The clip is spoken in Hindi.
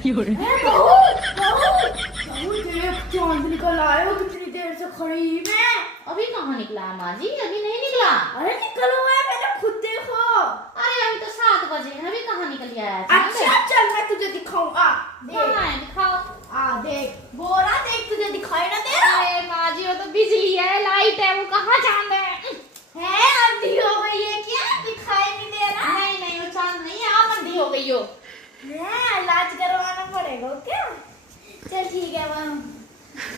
देख चांद निकल आया हो, कितनी देर से खड़ी मैं। अभी कहाँ निकला है माँ जी? अभी नहीं निकला। अरे निकल हुआ है, मैंने खुद देखो। अरे अभी तो 7 बजे हैं, अभी कहाँ निकल गया है? अच्छा चल मैं तुझे दिखाऊंगा। कहाँ है? दिखाओ। देख बोरा, देख तुझे दिखाई ना दे रहा। अरे माँ जी वो तो बिजली है, लाइट है, वो कहाँ चांद है? अंधी हो गई है क्या? दिखाई नहीं दे रहा। नहीं नहीं वो चांद नहीं है, आप अंधी हो गई हो। इलाज करवाना पड़ेगा क्या? चल ठीक है, वहाँ